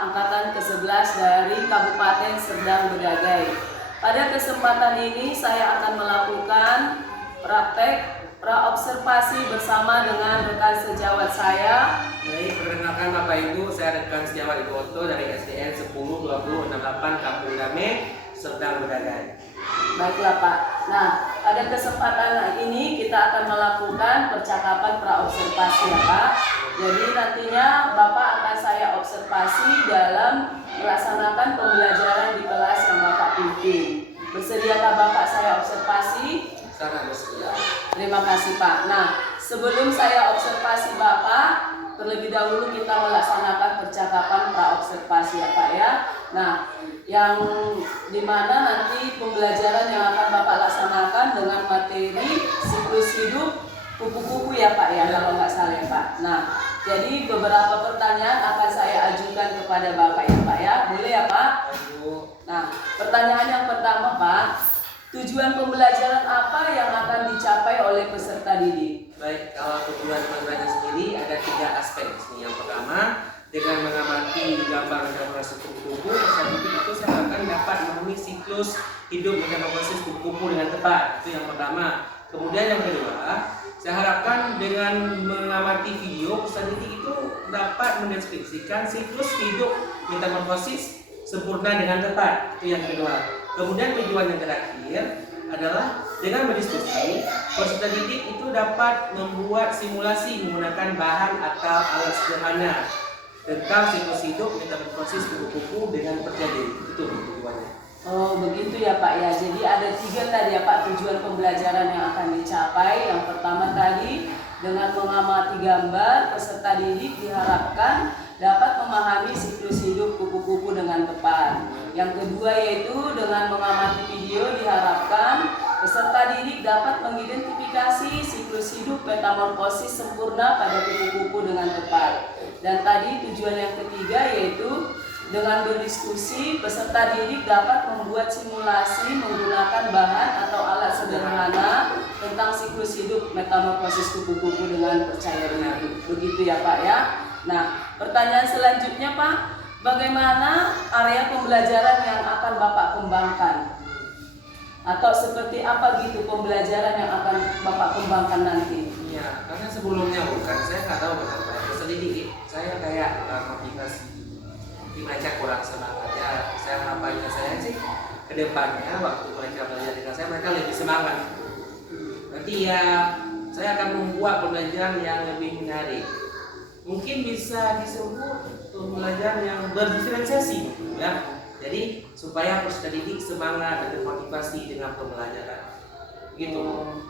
Angkatan ke-11 dari Kabupaten Serdang Bedagai. Pada kesempatan ini saya akan melakukan praktek praobservasi bersama dengan rekan sejawat saya. Baik, perkenalkan Bapak Ibu, saya rekan sejawat Ibu Oto dari SDN 102068 Kampung Damai, Serdang Bedagai. Baiklah Pak. Nah, pada kesempatan ini kita akan melakukan percakapan praobservasi ya Pak. Jadi nantinya Bapak akan saya observasi dalam melaksanakan pembelajaran di kelas yang Bapak pimpin. Bersediakah Bapak saya observasi? Sangat bersedia. Terima kasih Pak. Nah, sebelum saya observasi Bapak, terlebih dahulu kita melaksanakan percakapan praobservasi ya Pak ya. Nah, yang dimana nanti pembelajaran yang akan Bapak laksanakan dengan materi siklus hidup kupu-kupu ya Pak ya, kalau nggak salah ya Pak. Nah, jadi beberapa pertanyaan akan saya ajukan kepada Bapak ya Pak ya. Boleh ya Pak? Nah, pertanyaan yang pertama Pak, tujuan pembelajaran apa yang akan dicapai oleh peserta didik? Baik, kalau tujuan pembelajaran sendiri ada 3 aspek. Yang pertama, dengan mengamati gambar metamorfosis kupu-kupu, peserta didik itu saya akan dapat memahami siklus hidup metamorfosis kupu-kupu dengan tepat. Itu yang pertama. Kemudian yang kedua, saya harapkan dengan mengamati video, peserta didik itu dapat mendeskripsikan siklus hidup metamorfosis sempurna dengan tepat. Itu yang kedua. Kemudian tujuan yang terakhir adalah dengan berdiskusi, peserta didik itu dapat membuat simulasi menggunakan bahan atau alat sederhana tentang siklus hidup metamorfosis kupu-kupu dengan terjadi. Itu tujuannya. Oh begitu ya Pak ya. Jadi ada 3 tadi ya Pak tujuan pembelajaran yang akan dicapai. Yang pertama tadi dengan mengamati gambar, peserta didik diharapkan dapat memahami siklus hidup kupu-kupu dengan tepat. Yang kedua yaitu dengan mengamati video diharapkan peserta didik dapat mengidentifikasi siklus hidup metamorfosis sempurna pada kupu-kupu dengan tepat. Dan tadi tujuan yang ketiga yaitu dengan berdiskusi peserta didik dapat membuat simulasi menggunakan bahan atau alat sederhana tentang siklus hidup metamorfosis kupu-kupu dengan percaya diri. Begitu ya Pak ya. Nah, pertanyaan selanjutnya Pak, bagaimana area pembelajaran yang akan Bapak kembangkan? Atau seperti apa gitu pembelajaran yang akan Bapak kembangkan nanti? Iya, karena sebelumnya bukan saya nggak tahu benar peserta didik, saya kayak motivasi di mereka kurang semangat ya. Saya harapannya saya sih ke depannya waktu mereka belajar dengan saya mereka lebih semangat. Nanti ya saya akan membuat pembelajaran yang lebih menarik. Mungkin bisa disebut pembelajaran yang berdiferensiasi ya. Jadi supaya peserta didik semangat dan termotivasi dengan pembelajaran. Gitu.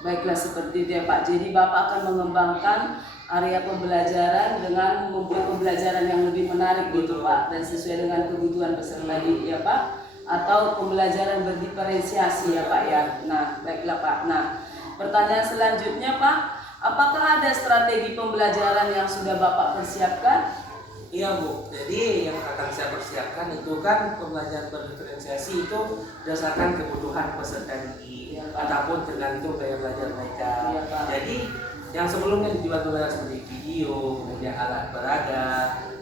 Baiklah seperti itu ya Pak. Jadi Bapak akan mengembangkan area pembelajaran dengan membuat pembelajaran yang lebih menarik gitu Pak, dan sesuai dengan kebutuhan peserta didik ya Pak, atau pembelajaran berdiferensiasi ya Pak ya. Nah, baiklah Pak. Nah, pertanyaan selanjutnya Pak, apakah ada strategi pembelajaran yang sudah Bapak persiapkan? Iya Bu, jadi yang akan saya persiapkan itu kan pembelajaran berdiferensiasi itu berdasarkan kebutuhan peserta didik ataupun tergantung gaya belajar mereka. Ya, jadi yang sebelumnya dijual belajar seperti video, kemudian alat peraga,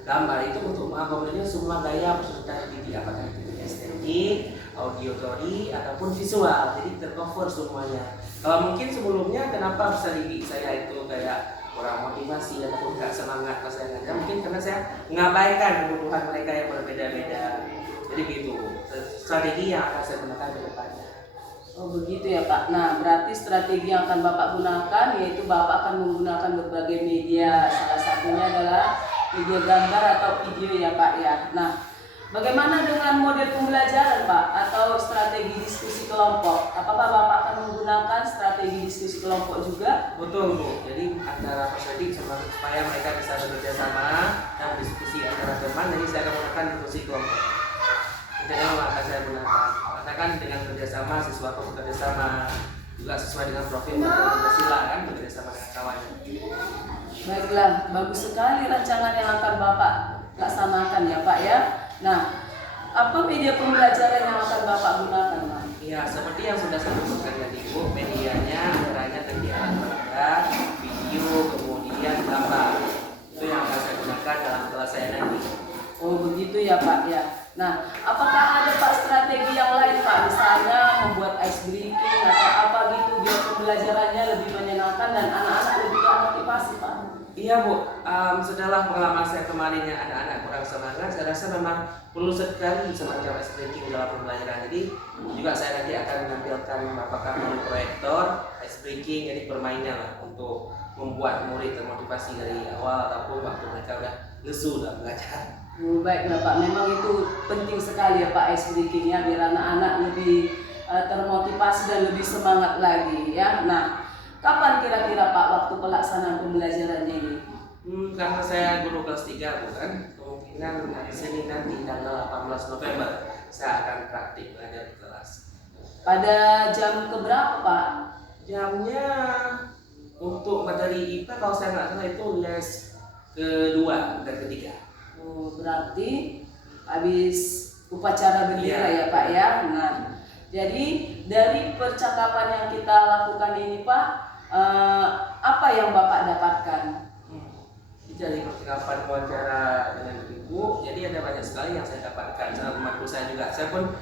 gambar itu untuk mengakomodir semua gaya peserta didik, apakah itu estetik, auditory ataupun visual, jadi tercover semuanya. Kalau mungkin sebelumnya kenapa peserta didik saya itu kayak kurang motivasi ataupun gak semangat pas saya ngajar, mungkin karena saya mengabaikan kebutuhan mereka yang berbeda-beda. Jadi gitu strategi yang akan saya gunakan ke depannya. Oh begitu ya Pak. Nah berarti strategi yang akan Bapak gunakan yaitu Bapak akan menggunakan berbagai media. Salah satunya adalah media gambar atau video ya Pak ya. Nah bagaimana dengan model pembelajaran Pak atau strategi diskusi kelompok? Apakah Bapak akan menggunakan strategi diskusi kelompok juga? Betul Bu. Jadi antara peserta didik supaya mereka bisa bekerja sama dan berdiskusi antara teman. Jadi saya akan menggunakan diskusi kelompok. Itu yang akan saya gunakan. Katakan dengan kerjasama siswa bekerja sama juga sesuai dengan profil Pancasila kan, bekerja sama dengan kawan. Baiklah, bagus sekali rancangan yang akan Bapak laksanakan ya Pak ya. Nah, apa media pembelajaran yang akan Bapak gunakan Pak? Ya, seperti yang sudah saya sebutkan tadi Bu, medianya antaranya tadi alat peraga, video, kemudian gambar. Itu yang akan saya gunakan dalam kelas saya nanti. Oh begitu ya Nah, apakah ada Pak strategi yang lain Pak, misalnya membuat ice breaking atau apa gitu biar pembelajarannya lebih menyenangkan dan anak-anak lebih termotivasi Pak? Iya Bu, setelah pengalaman saya kemarin yang anak-anak kurang semangat, saya rasa memang perlu sekali semacam ice breaking dalam pembelajaran. Jadi juga saya nanti akan menampilkan apakah melalui proyektor, ice breaking, jadi permainan lah untuk membuat murid termotivasi dari awal ataupun waktu mereka udah lesu dalam belajar. Baiklah Pak, memang itu penting sekali ya Pak ice breaking ya, biar anak-anak lebih termotivasi dan lebih semangat lagi ya. Nah, kapan kira-kira Pak waktu pelaksanaan pembelajarannya ini? Karena saya guru kelas 3 bukan, kemungkinan hari Senin nanti tanggal 18 November saya akan praktik belajar di kelas. Pada jam keberapa Pak? Jamnya untuk materi IPA kalau saya nggak salah itu les kedua dan ketiga. Berarti habis upacara bendera Iya. ya Pak ya. Nah, jadi dari percakapan yang kita lakukan ini Pak, apa yang Bapak dapatkan? Dari percakapan wawancara dengan ibu, jadi ada banyak sekali yang saya dapatkan. Sangat membantu saya juga. Saya pun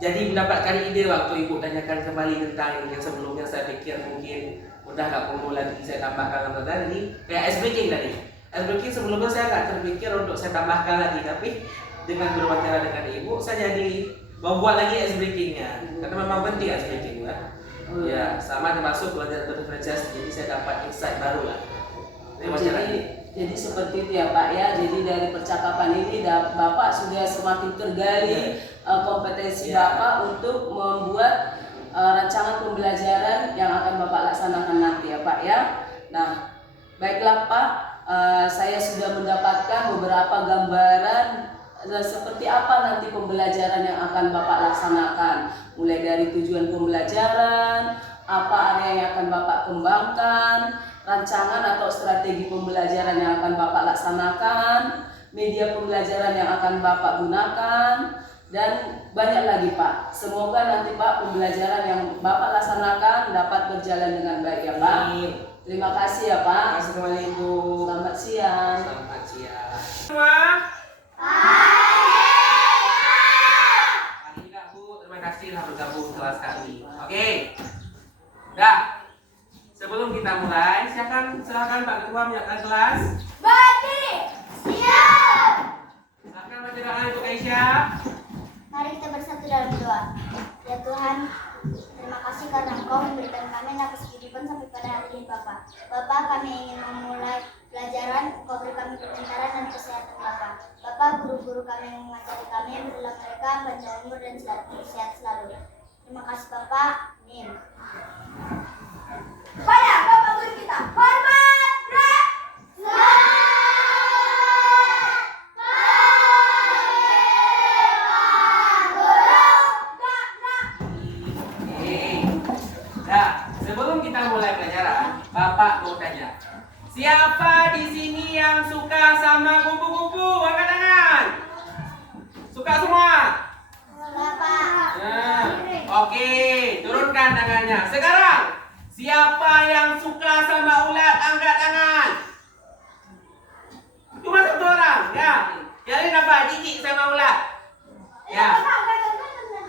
jadi mendapatkan ide waktu ibu tanyakan kembali tentang yang sebelumnya saya pikir mungkin udah nggak perlu lagi saya tambahkan tadi kayak ice breaking tadi. Ice breaking sebelumnya saya nggak terpikir untuk saya tambahkan lagi, tapi dengan berwawancara dengan ibu saya jadi membuat lagi ice breakingnya karena memang penting ice breaking kan. Ya sama termasuk belajar berdiferensiasi, jadi saya dapat insight baru lah dari wawancara ini. Jadi seperti itu ya Pak ya. Jadi dari percakapan ini Bapak sudah semakin tergali kompetensi Bapak untuk membuat rancangan pembelajaran yang akan Bapak laksanakan nanti ya Pak ya. Nah, baiklah Pak, saya sudah mendapatkan beberapa gambaran seperti apa nanti pembelajaran yang akan Bapak laksanakan. Mulai dari tujuan pembelajaran, apa area yang akan Bapak kembangkan, rancangan atau strategi pembelajaran yang akan Bapak laksanakan, media pembelajaran yang akan Bapak gunakan, dan banyak lagi Pak. Semoga nanti Pak pembelajaran yang Bapak laksanakan dapat berjalan dengan baik ya Pak. Terima kasih ya Pak. Terima kasih kembali Ibu. Selamat siang. Selamat siang. Semua. Pagi juga Bu, terima kasih telah bergabung di kelas kami. Oke. Dah. Sebelum kita mulai, silakan Pak Ketua menyiapkan kelas. Bagi siap. Silakan baca doa untuk Aisyah. Mari kita bersatu dalam doa. Ya Tuhan, terima kasih karena Engkau memberikan kami nafas kehidupan sampai pada hari ini Bapak. Bapak, kami ingin memulai pelajaran, Engkau beri kami kepintaran dan kesehatan Bapak. Bapak, guru-guru kami yang mengajari kami, berilah mereka panjang umur dan sehat selalu. Terima kasih Bapak. Amin. Pada Bapak Guru kita, hormat, Nah, sebelum kita mulai pelajaran, Bapak mau tanya, siapa di sini yang suka sama kupu-kupu? Angkat tangan. Suka semua? Bapak. Nah, oke, turunkan tangannya. Sekarang, siapa yang suka sama ulat? Angkat tangan. Cuma satu orang, ya. Jadi apa? Jijik sama ulat? Ya.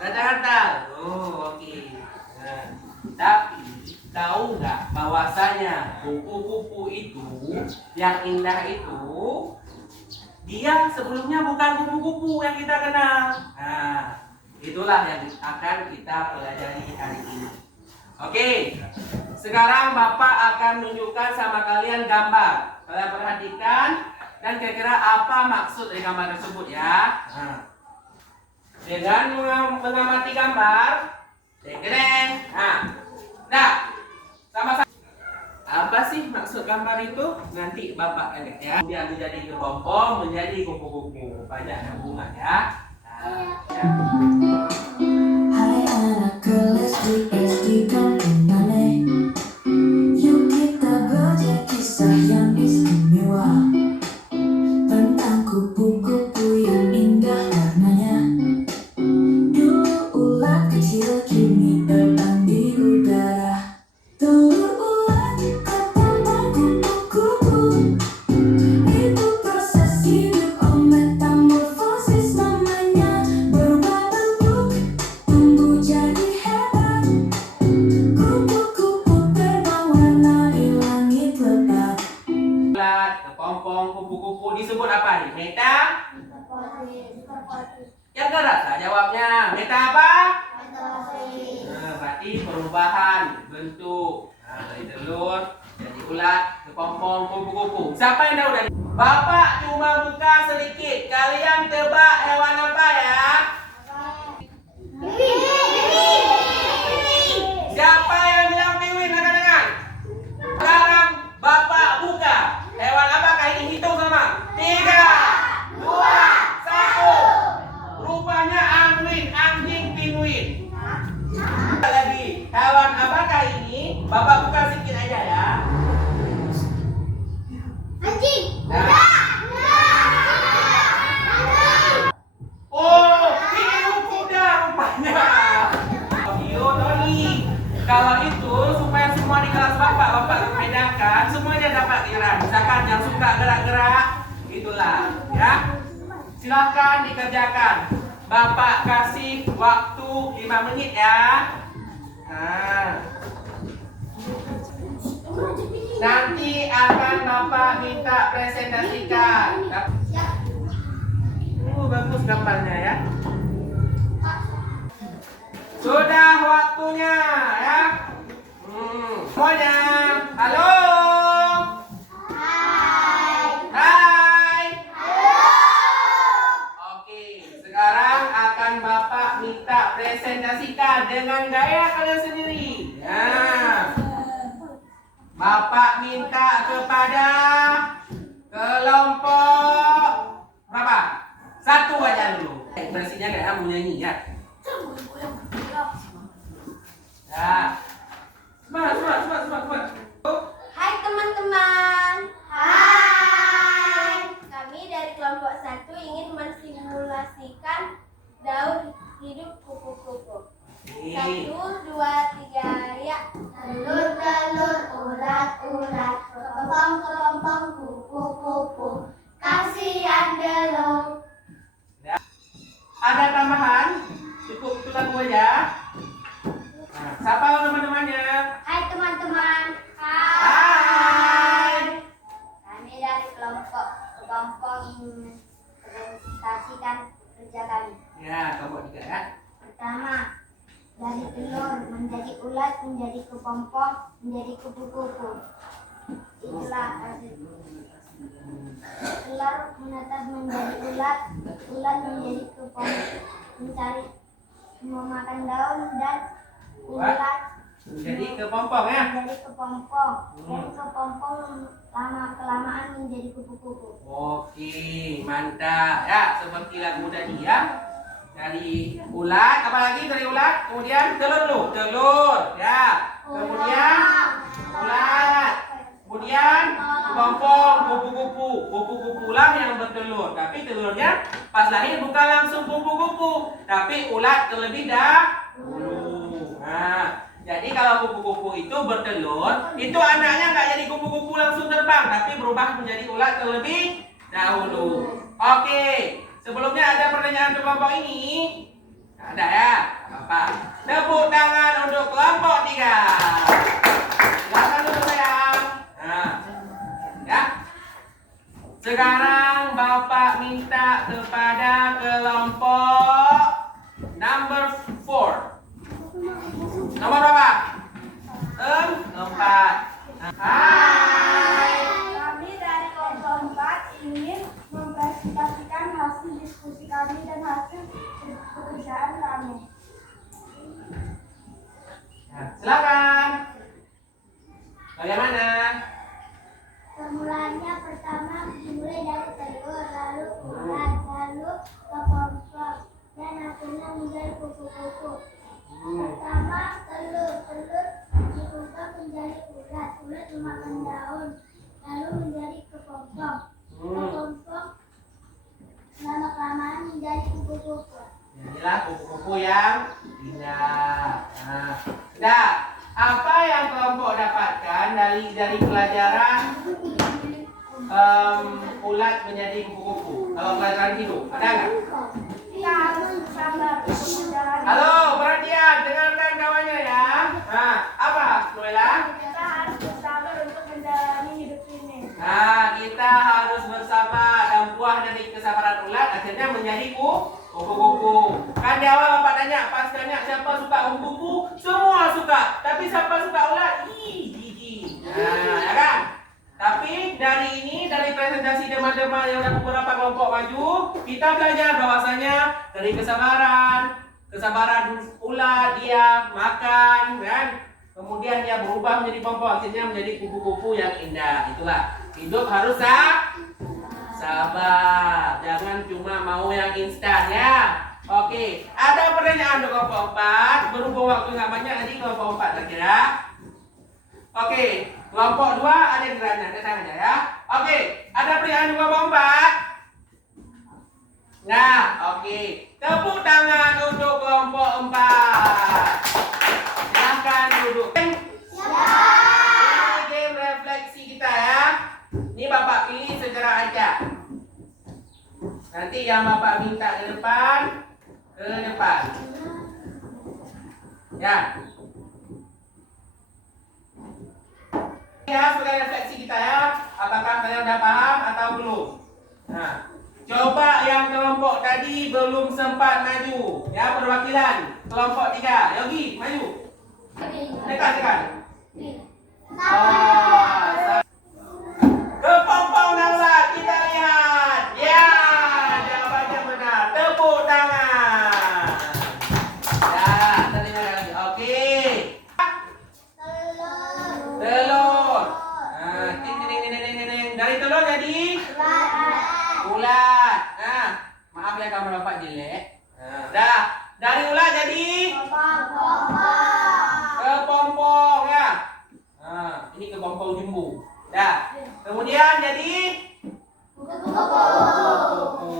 Kata-kata. Oh, oke. Nah, tapi tahu nggak bahwasanya kupu-kupu itu yang indah itu dia sebelumnya bukan kupu-kupu yang kita kenal. Nah, itulah yang akan kita pelajari hari ini. Oke, sekarang Bapak akan menunjukkan sama kalian gambar. Kalian perhatikan dan kira-kira apa maksud dari gambar tersebut ya. Nah, dengan mengamati gambar, deng-deng. Nah, sama-sama. Apa sih maksud gambar itu? Nanti Bapak lihat ya. Kemudian menjadi kepompong, menjadi kupu-kupu. Banyak bunga ya. Ya. Hai anak kelas di SD dan Inane, yuk kita belajar kisah yang istimewa tentang kupu-kupu yang indah warnanya. Dulu ulat kecil kini terbang di udara. Telur ulat ketambah kupu-kupu. Itu proses hidup metamorfosis namanya. Meta? Metabolisme. Yang keras lah jawabnya. Meta apa? Metabolisme. Nah, berarti perubahan bentuk. Nah, dari telur jadi ulat, kepompong, kupu-kupu. Siapa yang tahu dari? Bapak cuma buka sedikit. Kalian tebak hewan apa ya? Siapa yang bilang penguin? Angkat-angkat. Sekarang Bapak buka. Hewan apakah ini? Hitung sama. 3, 2, 1. Rupanya anjing penguin. Lagi. Hewan apakah ini? Bapak buka sedikit aja ya. Anjing. Nah. Oh, ini kuda rupanya. Yo, Tony. Kalau itu supaya semua di kelas Bapak bedakan, semuanya dapat gerak. Misalkan yang suka gerak-gerak, itulah, ya. Silakan dikerjakan. Bapak kasih waktu 5 menit ya. Nah. Nanti akan Bapak minta presentasikan. Bagus gambarnya ya. Sudah waktunya ya. Semuanya. Halo. Hai. Oke, sekarang akan Bapak minta presentasikan dengan gaya kalian sendiri. Ya. Bapak minta kepada kelompok berapa? 1 aja dulu. Ekspresinya kayak mau nyanyi ya. Ya. Semangat. Hai teman-teman. Hai. Kami dari kelompok 1 ingin mensimulasikan daur hidup kupu-kupu. 1, 2, 3, ya. Telur-telur, ulat-ulat, kepompong-kepompong, kupu-kupu. Kasihan delok. Ada tambahan? Cukup itu lagu aja. Nah, siapa teman-temannya? Hai teman-teman. Hai. Kami dari kelompok kepompong ingin presentasikan kerja kami. Ya, kelompok 3 ya. Pertama, dari telur menjadi ulat, menjadi kepompong, menjadi kupu-kupu. Itulah hasil. Telur menetas menjadi ulat, ulat menjadi kepompong, mencari memakan daun dan ulat Jadi kepompong ya. menjadi kepompong, dan kepompong lama kelamaan menjadi kupu-kupu. Oke, mantap. Ya, seperti lagu tadi ya. Dari ulat, apa lagi dari ulat? Kemudian telur dulu. Telur, ya. Kemudian ulat. Kemudian kepompong, kupu-kupu. Kupu-kupu lah yang bertelur. Tapi telurnya pas lahir bukan langsung kupu-kupu, tapi ulat terlebih dahulu. Nah, jadi kalau kupu-kupu itu bertelur, itu anaknya nggak jadi kupu-kupu langsung terbang, tapi berubah menjadi ulat terlebih dahulu. Oke, sebelumnya ada pertanyaan untuk kelompok ini? Nggak ada ya? Apa? Tepuk tangan untuk kelompok 3. Silakan dulu sayang. Nah, ya. Sekarang Bapak minta kepada kelompok number 4. Nomor berapa? 4. Hai. Kami dari kelompok 4 ingin mempresentasikan hasil diskusi kami dan hasil pekerjaan kami. Nah, silakan. Bagaimana? Permulaannya pertama dimulai dari telur, lalu ulat, lalu kepompong, dan akhirnya menjadi kupu-kupu. Pertama telur diubah menjadi ulat, ulat memakan daun, lalu menjadi kepompong, kepompong lama kelamaan menjadi kupu-kupu. Inilah kupu-kupu yang indah. Nah, sudah. Apa yang kelompok dapatkan dari pelajaran ulat menjadi kupu-kupu? Kalau pelajaran hidup, ada nggak? Kita harus bersabar untuk menjalani. Halo, perhatian, dengarkan kawannya ya. Nah, apa, Noela? Kita harus bersabar untuk menjalani hidup ini. Nah, kita harus bersabar dan buah dari menjadi kupu-kupu. Kan di awal Bapak tanya, pas tanya siapa suka kupu-kupu, semua suka. Tapi siapa suka ular? Gigi. Nah, ya kan? Tapi dari presentasi teman-teman yang ada beberapa kelompok maju, kita belajar bahwasanya dari kesabaran ular dia makan, kan? Kemudian dia berubah menjadi pompong, akhirnya menjadi kupu-kupu yang indah. Itulah hidup harus sabar, jangan cuma mau yang instan ya. Oke, ada pertanyaan untuk kelompok 4. Berhubung waktu nggak banyak, nanti kelompok 4 terkira. Oke, kelompok 2 ada yang berani, datang aja ya. Oke, ada pertanyaan untuk kelompok 4. Nah, oke, tepuk tangan untuk kelompok 4. Silahkan duduk. Ini game refleksi kita ya. Ini Bapak pilih secara acak. Nanti yang Bapak minta ke depan. Ya. Ya, sebagai refleksi kita ya. Apakah kalian udah paham atau belum? Nah, coba yang kelompok tadi belum sempat maju. Ya, perwakilan kelompok 3. Yogi, maju. Tekan. Kepompong Naula, kita lihat. Ya, jawabannya benar. Tepuk tangan. Ya, terima kasih. Oke. Telur. Nah, dari telur jadi ulat. Nah, maaf ya kamera Bapak jelek. Nah, dah. Dari ulat jadi kepompong ya. Nah, ini kepompong jumbo. Dah. Kemudian jadi kupu-kupu.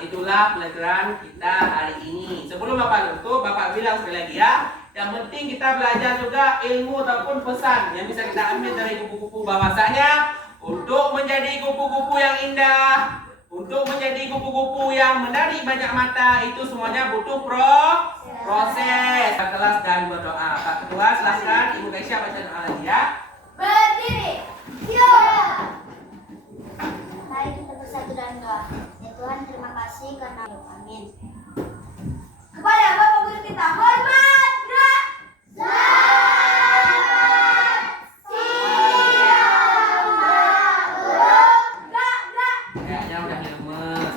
Itulah pelajaran kita hari ini. Sebelum Bapak tutup, Bapak bilang sekali lagi ya. Yang penting kita belajar juga ilmu ataupun pesan yang bisa kita ambil dari kupu-kupu, bahwasanya untuk menjadi kupu-kupu yang indah, untuk menjadi kupu-kupu yang menarik banyak mata, itu semuanya butuh proses. Kelas dan berdoa. Pak Ketua, silakan Ibu Kaisya baca doa lagi ya. Berdiri. Siap. Mari kita bersatu dan doa. Ya Tuhan, terima kasih karena amin. Kepada Bapak Guru kita hormat, gerak. Kayaknya udah lemes.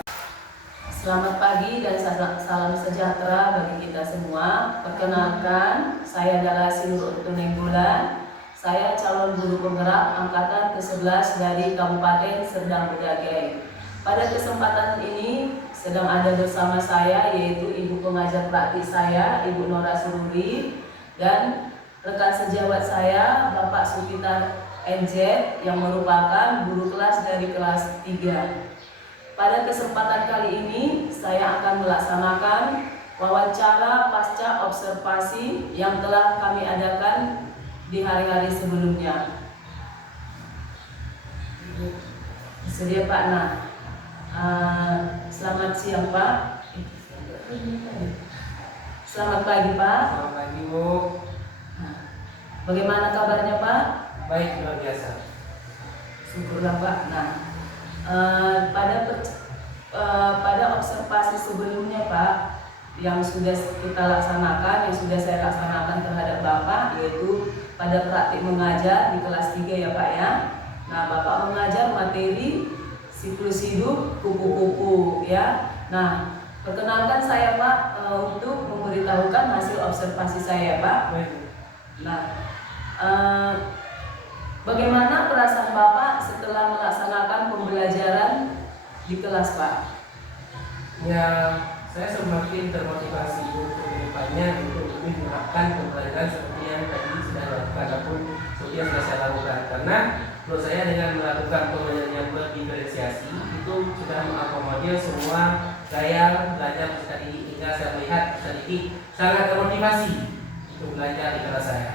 Selamat pagi dan salam sejahtera bagi kita semua. Perkenalkan, saya adalah Sinur Tunenggolan. Saya calon guru penggerak angkatan ke-11 dari Kabupaten Serdang Bedagai. Pada kesempatan ini sedang ada bersama saya yaitu Ibu pengajar praktik saya, Ibu Nora Sururi, dan rekan sejawat saya, Bapak Supita NZ, yang merupakan guru kelas dari kelas 3. Pada kesempatan kali ini, saya akan melaksanakan wawancara pasca observasi yang telah kami adakan di hari-hari sebelumnya. Sedia Pak Nah. Selamat siang Pak. Selamat pagi Pak. Selamat pagi Bu. Bagaimana kabarnya Pak? Baik, luar biasa. Syukurlah Pak. Nah, pada observasi sebelumnya Pak, yang sudah kita laksanakan, yang sudah saya laksanakan terhadap Bapak, yaitu pada praktik mengajar di kelas 3 ya Pak ya. Nah, Bapak mengajar materi siklus hidup kupu-kupu ya. Nah, perkenalkan saya Pak untuk memberitahukan hasil observasi saya Pak. Nah, bagaimana perasaan Bapak setelah melaksanakan pembelajaran di kelas Pak? Ya, saya semakin termotivasi untuk kedepannya untuk lebih menerapkan pembelajaran seperti yang tadi sudah dilakukan ataupun seperti yang sudah saya lakukan. Karena menurut saya dengan melakukan pembelajaran yang berdiferensiasi itu sudah mengakomodir semua gaya belajar peserta didik, hingga saya melihat peserta didik sangat termotivasi untuk belajar di kelas saya.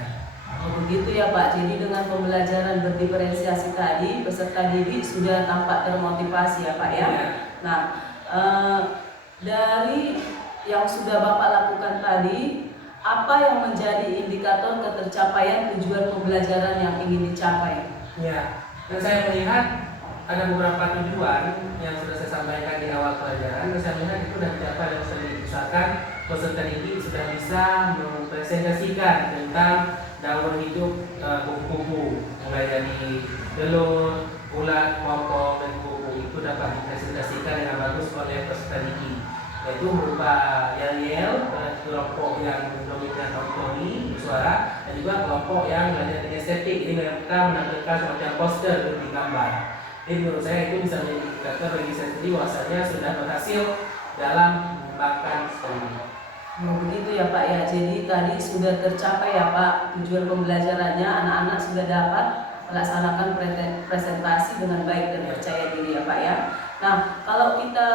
Oh begitu ya Pak, jadi dengan pembelajaran berdiferensiasi tadi peserta didik sudah tampak termotivasi ya Pak ya. Nah, dari yang sudah Bapak lakukan tadi, apa yang menjadi indikator ketercapaian tujuan pembelajaran yang ingin dicapai? Ya, dan saya melihat ada beberapa tujuan yang sudah saya sampaikan di awal pelajaran. Saya melihat itu sudah tercapai dan sudah misalkan peserta didik sudah bisa mempresentasikan tentang daur hidup kupu-kupu, mulai dari telur, ulat, popok, dan kupu. Itu dapat dipresentasikan dengan bagus oleh peserta didik, yaitu berupa yel-yel, kelompok yang dominan autori suara, dan juga kelompok yang belajar estetik. Ini mereka menampilkan semacam poster di gambar. Jadi menurut saya itu bisa menjadi indikator bagi saya sendiri bahwasanya sudah berhasil dalam mengembangkan studi. Oh, begitu ya Pak ya. Jadi tadi sudah tercapai ya Pak tujuan pembelajarannya, anak-anak sudah dapat melaksanakan presentasi dengan baik dan percaya diri ya Pak ya. Nah, kalau kita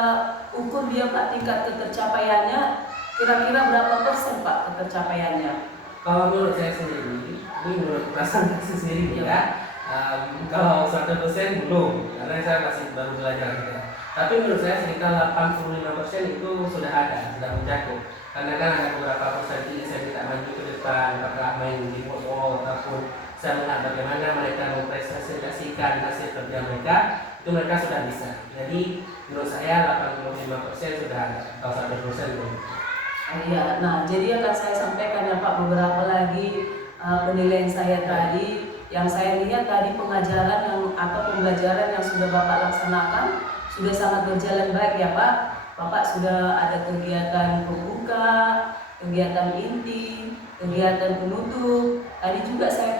ukur dia Pak tingkat ketercapaiannya, kira-kira berapa persen Pak ketercapaiannya? Kalau menurut saya sendiri, ini menurut perasaan saya sendiri ya, kalau 100% belum, karena saya masih baru belajar ya. Tapi menurut saya sekitar 85% itu sudah ada, sudah mencakup. Karena kan ada beberapa peserta yang saya minta maju ke depan, apakah main di wall ataupun saya melihat bagaimana mereka mempresentasikan hasil kerja mereka, itu mereka sudah bisa. Jadi menurut saya 85% sudah ada, atau 100% belum. Iya, nah jadi akan saya sampaikan ya Pak beberapa lagi penilaian saya tadi. Yang saya lihat tadi pengajaran yang atau pembelajaran yang sudah Bapak laksanakan sudah sangat berjalan baik ya Pak. Bapak sudah ada kegiatan pembuka, kegiatan inti, kegiatan penutup. Tadi juga saya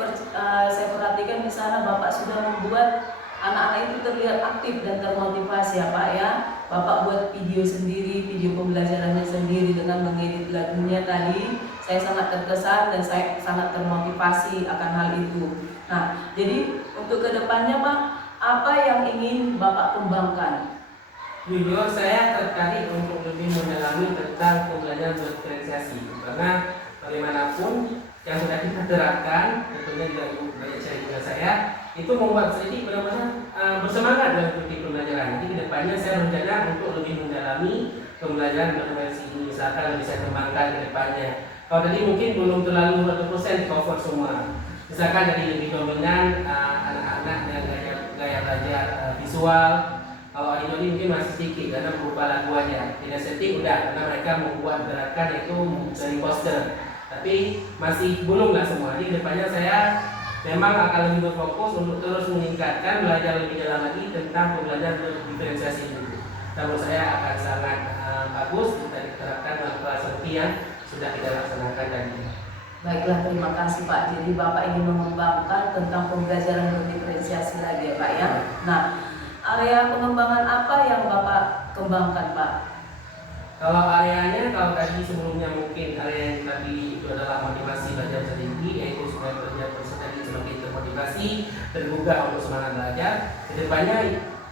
perhatikan di sana Bapak sudah membuat anak-anak itu terlihat aktif dan termotivasi ya Pak ya. Bapak buat video sendiri, video pembelajarannya sendiri dengan mengedit lagunya tadi. Saya sangat terkesan dan saya sangat termotivasi akan hal itu. Nah, jadi untuk kedepannya Pak, apa yang ingin Bapak kembangkan? Jujur saya tertarik untuk lebih mendalami tentang pembelajaran diferensiasi, karena bagaimanapun yang sudah kita terapkan, tentunya juga banyak cerita saya, itu membuat saya benar-benar bersemangat dalam mengikuti pembelajaran. Jadi kedepannya saya berencana untuk lebih mendalami pembelajaran diferensiasi ini, misalkan lebih saya kembangkan ke depannya. Kalau tadi mungkin belum terlalu 100% cover semua. Misalkan jadi lebih dominan anak-anak dengan gaya belajar visual. Kalau audio mungkin masih sedikit karena berupa lagu aja. Tidak estetik udah karena mereka membuat gerakan itu dari poster. Tapi masih belum lah semua. Jadi depannya saya memang akan lebih berfokus untuk terus meningkatkan, belajar lebih dalam lagi tentang pembelajaran diferensiasi ini. Menurut saya akan sangat bagus kita diterapkan dalam kelas seperti yang sudah kita laksanakan tadi. Baiklah, terima kasih Pak. Jadi Bapak ingin mengembangkan tentang pembelajaran berdiferensiasi lagi ya Pak ya. Nah, area pengembangan apa yang Bapak kembangkan Pak? Kalau areanya, kalau tadi sebelumnya mungkin area yang tadi itu adalah motivasi belajar sedikit, yaitu supaya peserta didik semakin termotivasi, tergugah untuk semangat belajar. Kedepannya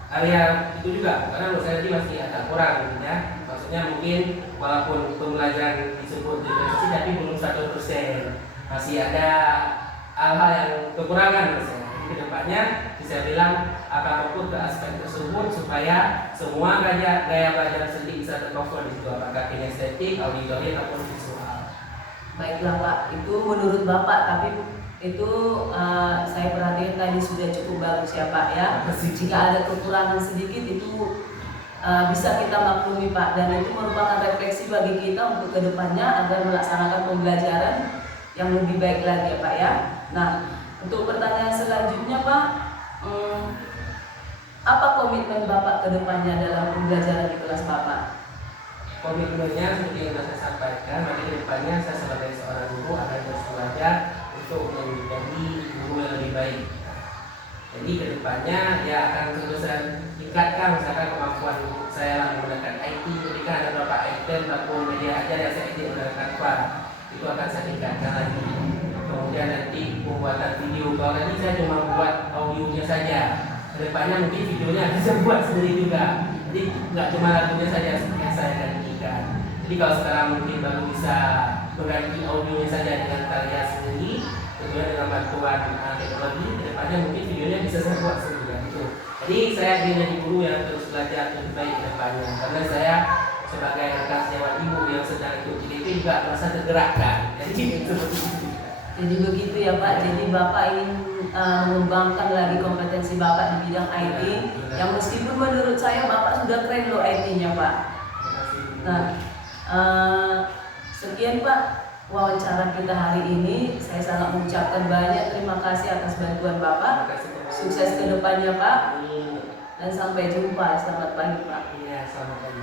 area itu juga, karena menurut saya tadi masih agak kurang gitu ya. Maksudnya mungkin walaupun pembelajaran disebut diferensiasi tapi belum 100%, masih ada hal-hal yang kekurangan menurut saya. Jadi kedepannya bisa bilang akan fokus ke aspek tersebut supaya semua gaya belajar sedikit bisa tercover di situ, apakah kinestetik, auditori ataupun visual. Baiklah Pak, itu menurut Bapak, tapi itu saya perhatikan tadi sudah cukup bagus ya Pak ya. Jika ada kekurangan sedikit itu bisa kita maklumi Pak, dan itu merupakan refleksi bagi kita untuk kedepannya agar melaksanakan pembelajaran yang lebih baik lagi ya Pak ya. Nah, untuk pertanyaan selanjutnya Pak, apa komitmen Bapak kedepannya dalam pembelajaran di kelas Bapak? Komitmennya seperti yang sudah saya sampaikan, bagi kedepannya saya sebagai seorang guru akan terus belajar untuk menjadi guru yang lebih baik. Jadi kedepannya ya akan terus saya tingkatkan misalkan kemampuan saya dalam menggunakan IT, ketika ada beberapa item ataupun media ajar yang saya edit menggunakan Canva, itu akan saya tingkatkan lagi. Kemudian nanti pembuatan video, kalau tadi saya cuma buat audionya saja, kedepannya mungkin videonya akan saya buat sendiri juga. Jadi nggak cuma lagunya saja yang saya gantikan. Jadi kalau sekarang mungkin baru bisa mengganti audionya saja dengan karya sendiri, tentunya dengan bantuan teknologi, kedepannya mungkin videonya bisa saya buat sendiri. Gitu. Jadi saya ingin jadi guru yang terus belajar lebih baik ke depannya, karena saya sebagai rekan sejawat ibu yang sedang ikut ini juga merasa tergerakkan. Jadi seperti itu. Jadi begitu ya Pak. Jadi Bapak ingin mengembangkan lagi kompetensi Bapak di bidang IT. Yang meskipun menurut saya Bapak sudah keren loh IT-nya Pak. Nah, sekian Pak wawancara kita hari ini. Saya sangat mengucapkan banyak terima kasih atas bantuan Bapak. Sukses ke depannya Pak. Dan sampai jumpa. Selamat pagi Pak. Iya, selamat pagi.